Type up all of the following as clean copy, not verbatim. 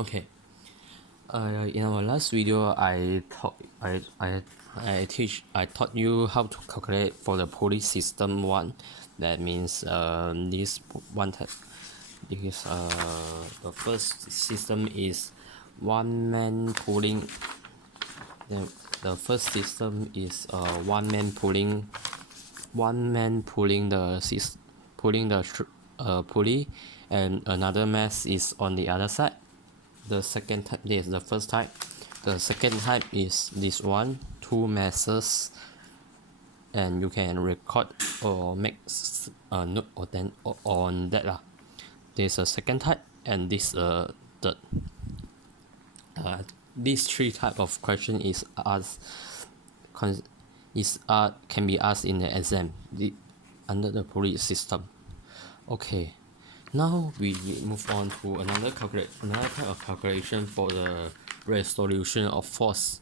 Okay. In our last video, I taught you how to calculate for the pulley system one. That means this one type. Because the first system is one man pulling. The first system is one man pulling the pulley, and another mass is on the other side. The second type, this is the first type. The second type is this one, two masses, and you can record or make a note or then on that lah. There's a second type, and this third. These three type of question is asked can be asked in the exam under the pulley system. Okay, now we move on to another type of calculation for the resolution of force.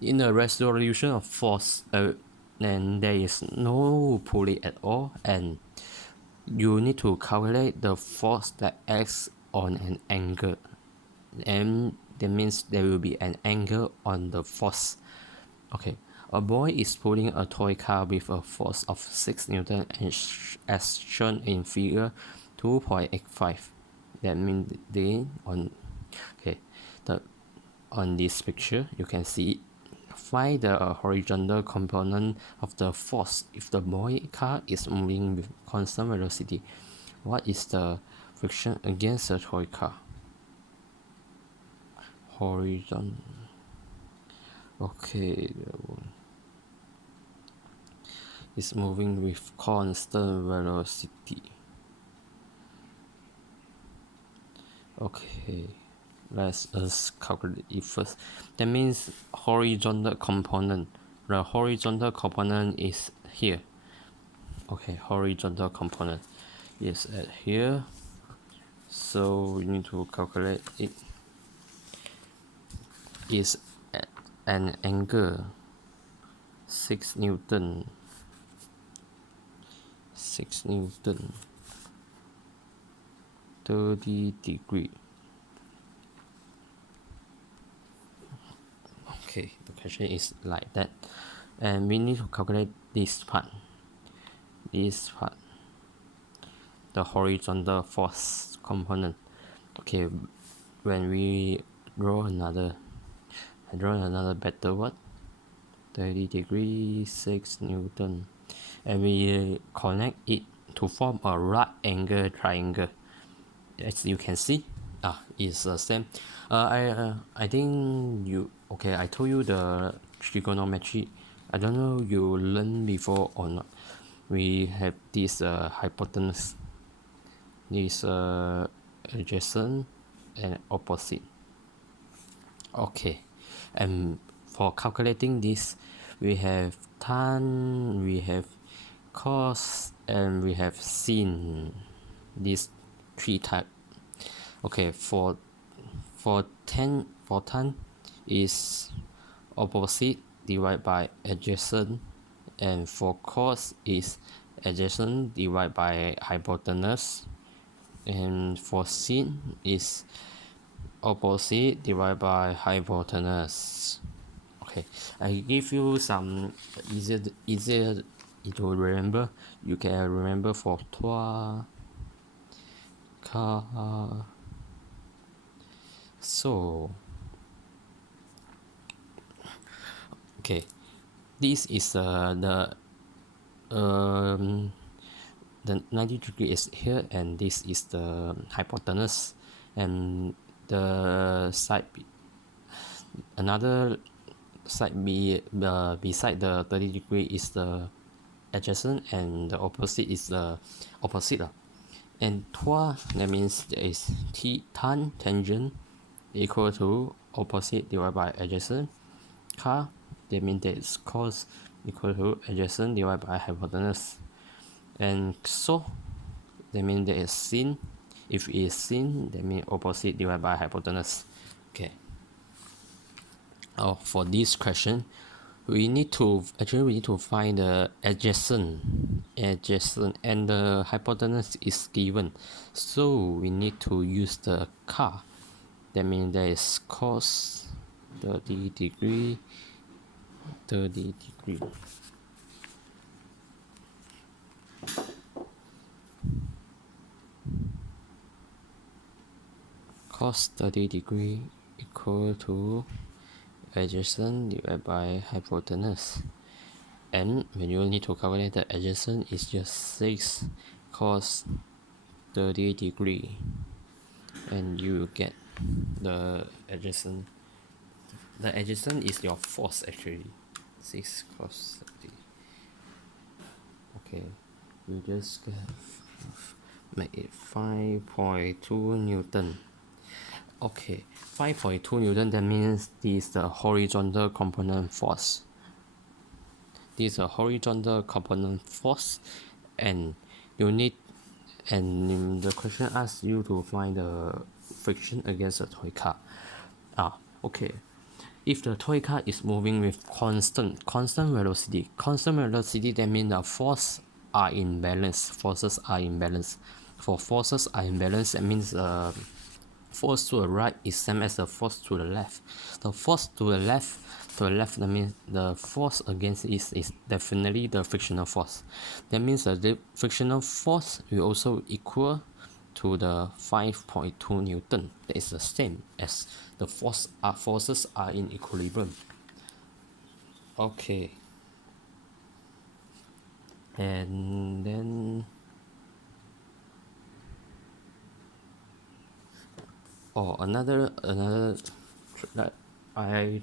In the resolution of force, then there is no pulley at all, and you need to calculate the force that acts on an angle, and that means there will be an angle on the force. Okay, a boy is pulling a toy car with a force of 6 Newton as shown in figure 2.85. That means on this picture you can see it. Find the horizontal component of the force if the boy car is moving with constant velocity. What is the friction against the toy car? Horizontal. Okay, it's moving with constant velocity. Okay, let's calculate it first. That means horizontal component. The horizontal component is here. Okay, horizontal component is at here. So we need to calculate it. Is at an angle 6 Newton. 6 Newton. 30 degree. Okay, the question is like that, and we need to calculate this part, the horizontal force component. Okay, when we draw another better word, 30 degree, 6 Newton, and we connect it to form a right angle triangle. As you can see, it's the same. I think I told you the trigonometry. I don't know you learned before or not. We have this hypotenuse, this adjacent and opposite. Okay, and for calculating this, we have tan, we have cos, and we have sin. These three type. Okay, for tan is opposite divided by adjacent, and for cos is adjacent divided by hypotenuse, and for sin is opposite divided by hypotenuse. Okay, I give you some easier to remember. You can remember for toa, car. So okay, this is the 90 degree is here, and this is the hypotenuse, and the side another side beside the 30 degree is the adjacent, and the opposite is the opposite. And toa, that means there is tan tangent equal to opposite divided by adjacent. Car, that means there is cos equal to adjacent divided by hypotenuse. And so, that means there is sin. If it is sin, that means opposite divided by hypotenuse. Okay. For this question, we need to find the adjacent, and the hypotenuse is given, so we need to use the car. That means there is cos 30 degree, 30 degree. Cos 30 degree equal to adjacent divided by hypotenuse. And when you need to calculate the adjacent, it's just 6 cos 30 degree, and you get the adjacent. The adjacent is your force actually. 6 cos 30. Okay, you just make it 5.2 Newton. Okay, 5.2 Newton, that means this is the horizontal component force. This is a horizontal component force, and you need, and the question asks you to find the friction against a toy car. Okay. If the toy car is moving with constant velocity, that means the forces are in balance. For forces are in balance, that means force to the right is same as the force to the left. The force to the left, that means the force against it is definitely the frictional force. That means the frictional force will also equal to the 5.2 Newton. That is the same as the forces are in equilibrium. Okay. And then another I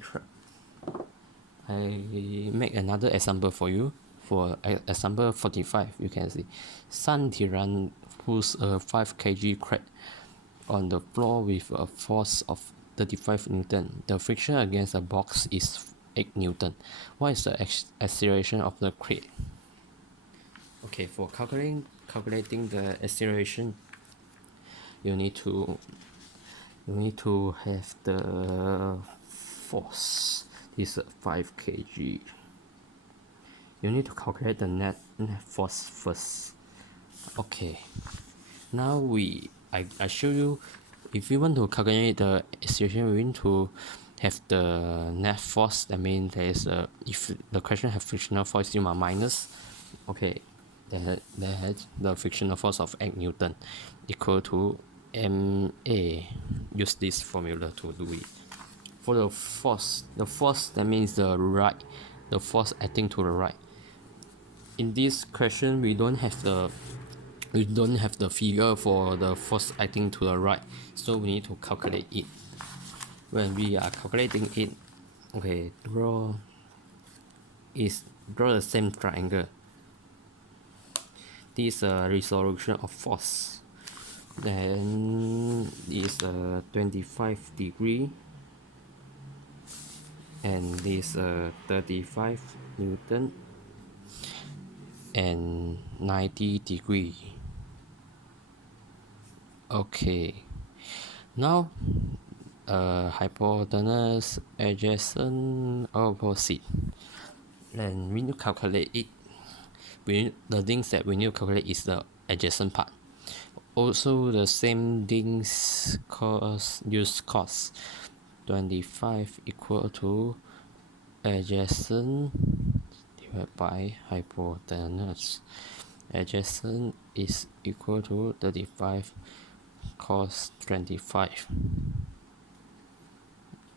make another example for you. For example 45, you can see San Tiran pulls a 5 kg crate on the floor with a force of 35 Newton. The friction against the box is 8 Newton. What is the acceleration of the crate? Okay, for calculating the acceleration, you need to have the force. This is 5 kg. You need to calculate the net force first. Okay, now I show you. If you want to calculate the acceleration, we need to have the net force. That means there is if the question have frictional force, you must minus. Okay, the frictional force of 8 Newton equal to MA. Use this formula to do it. For the force that means the force acting to the right. In this question, we don't have the figure for the force acting to the right, so we need to calculate it. When we are calculating it, okay, draw the same triangle. This is a resolution of force. Then is 25 degree, and this 35 Newton, and 90 degree. Okay, now hypotenuse, adjacent, opposite, and we need to calculate it. The things that we need to calculate is the adjacent part. Also the same things, use cos 25 equal to adjacent divided by hypotenuse. Adjacent is equal to 35 cos 25.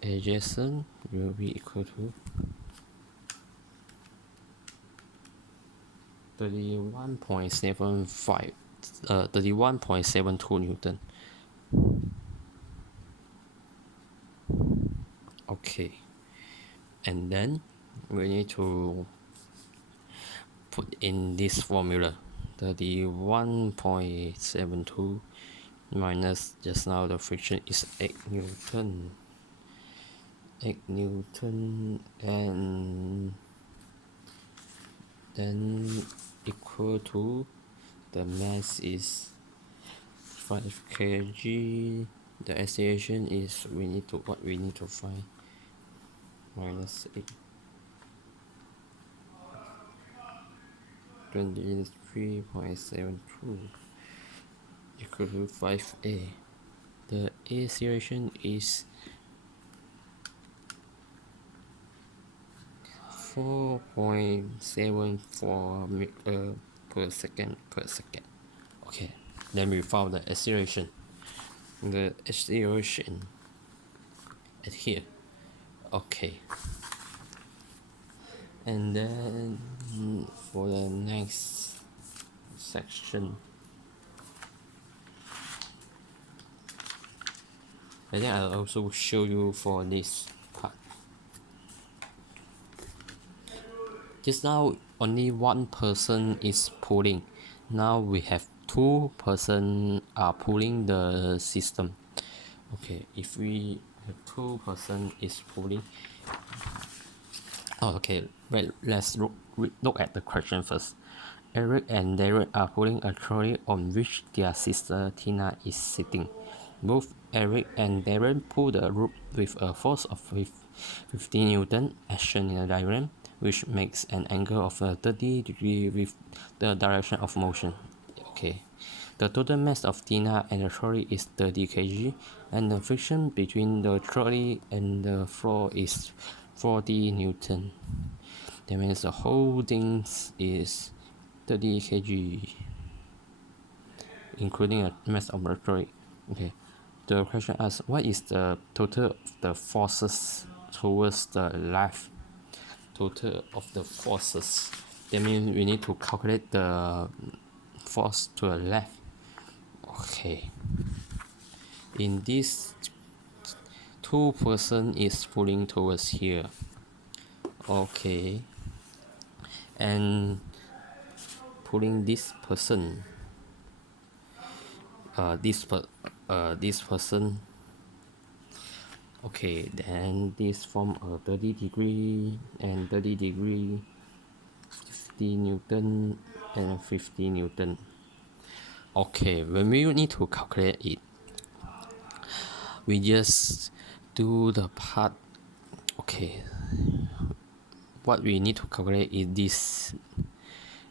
Adjacent will be equal to 31.72 Newton. Okay, and then we need to put in this formula. 31.72 minus just now the friction is 8 Newton. 8 Newton, and then equal to the mass is 5 kg. The acceleration is we need to find minus 8, 23.72 equal to 5a. The acceleration is 4.74 meter per second. Okay, then we found the acceleration. The acceleration at here. Okay. And then for the next section, I think I'll also show you for this part. Just now only one person is pulling. Now we have 2 person are pulling the system. Okay, if we have 2 person is pulling. Oh, okay, wait, let's look at the question first. Eric and Darren are pulling a trolley on which their sister Tina is sitting. Both Eric and Darren pull the rope with a force of 50 Newton as shown in the diagram, which makes an angle of 30 degrees with the direction of motion. Okay. The total mass of Tina and the trolley is 30 kg, and the friction between the trolley and the floor is 40 Newton. That means the whole thing is 30 kg, including a mass of the trolley. Okay. The question asks, what is the total of the forces towards the left? Total of the forces. That means we need to calculate the force to the left. Okay. In this, 2 person is pulling towards here. Okay. And pulling this person. This person. Okay, then this form a 30 degree and 30 degree, 50 Newton and 50 Newton. Okay, when we need to calculate it, we just do the part. Okay, what we need to calculate is this.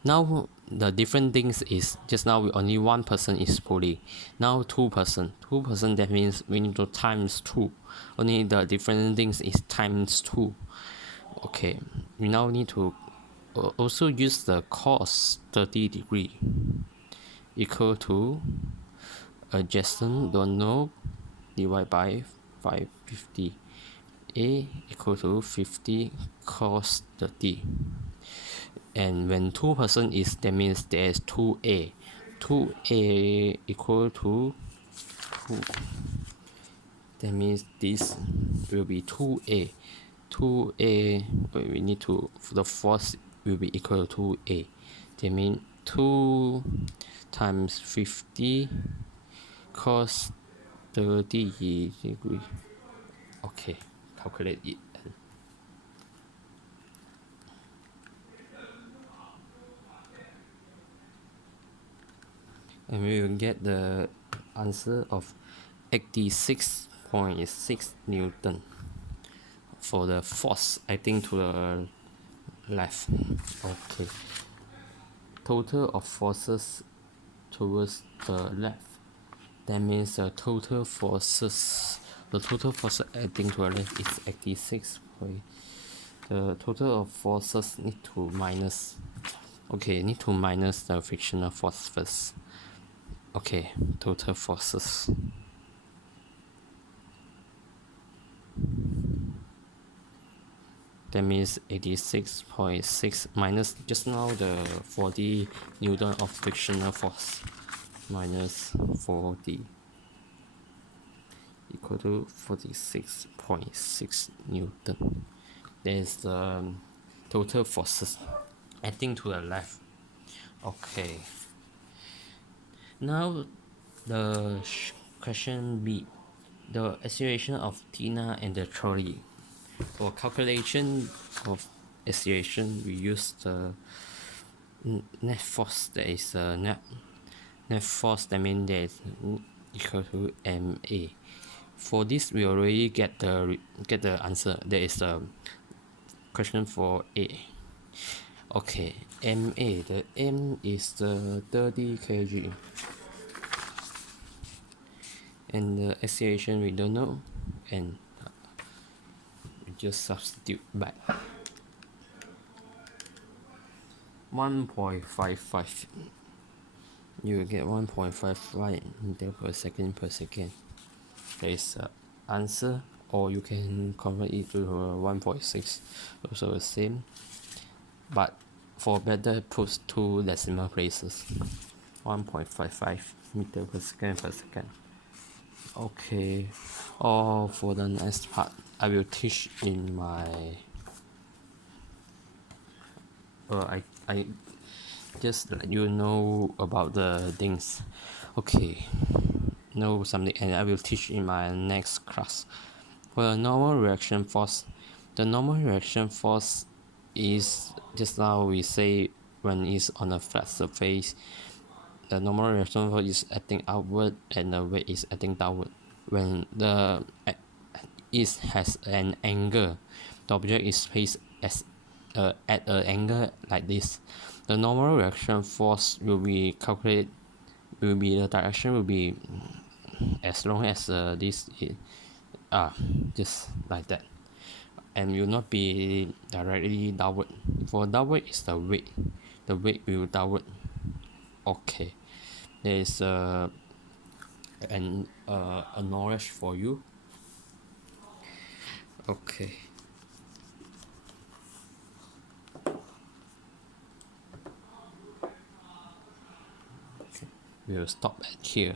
Now the different things is just now we only 1 person is pulling. Now 2 person. That means we need to times 2. Only the different things is times 2. Okay, we now need to also use the cos 30 degree equal to adjacent don't know divided by 550. A equal to 50 cos 30. And when 2 person is, that means there is 2a. 2a equal to 2. That means this will be 2a. 2a, but we need to, the force will be equal to 2a. That means 2 times 50 cos 30 degree. Okay, calculate it. And we will get the answer of 86.6 Newton for the force acting to the left. Okay. Total of forces towards the left. That means the total forces acting to the left is 86. The total of forces need to minus. Okay, need to minus the frictional force first. Okay, total forces. That means 86.6 minus just now the 40 Newton of frictional force minus 40 equal to 46.6 Newton. That is the total forces acting to the left. Okay. Now the question B, the acceleration of Tina and the trolley. For calculation of acceleration, we use the net force. That is net force. That means that is equal to ma. For this, we already get the answer. That is the question for A. Okay, ma. The m is the 30 kg. and the acceleration we don't know, and we just substitute back. 1.55, you will get 1.55 meter per second per second. That is the answer, or you can convert it to 1.6, also the same, but for better put two decimal places. 1.55 meter per second. Okay, or for the next part I will teach in my I just let you know about the things. Okay, know something, and I will teach in my next class. For the normal reaction force, the normal reaction force is just now we say when it's on a flat surface, the normal reaction force is acting outward and the weight is acting downward. When the it has an angle, the object is placed as at an angle like this. The normal reaction force will be calculated. The direction will be as long as this is just like that, and will not be directly downward. For downward is the weight. The weight will downward. Okay, there is a knowledge for you. Okay. We will stop at here.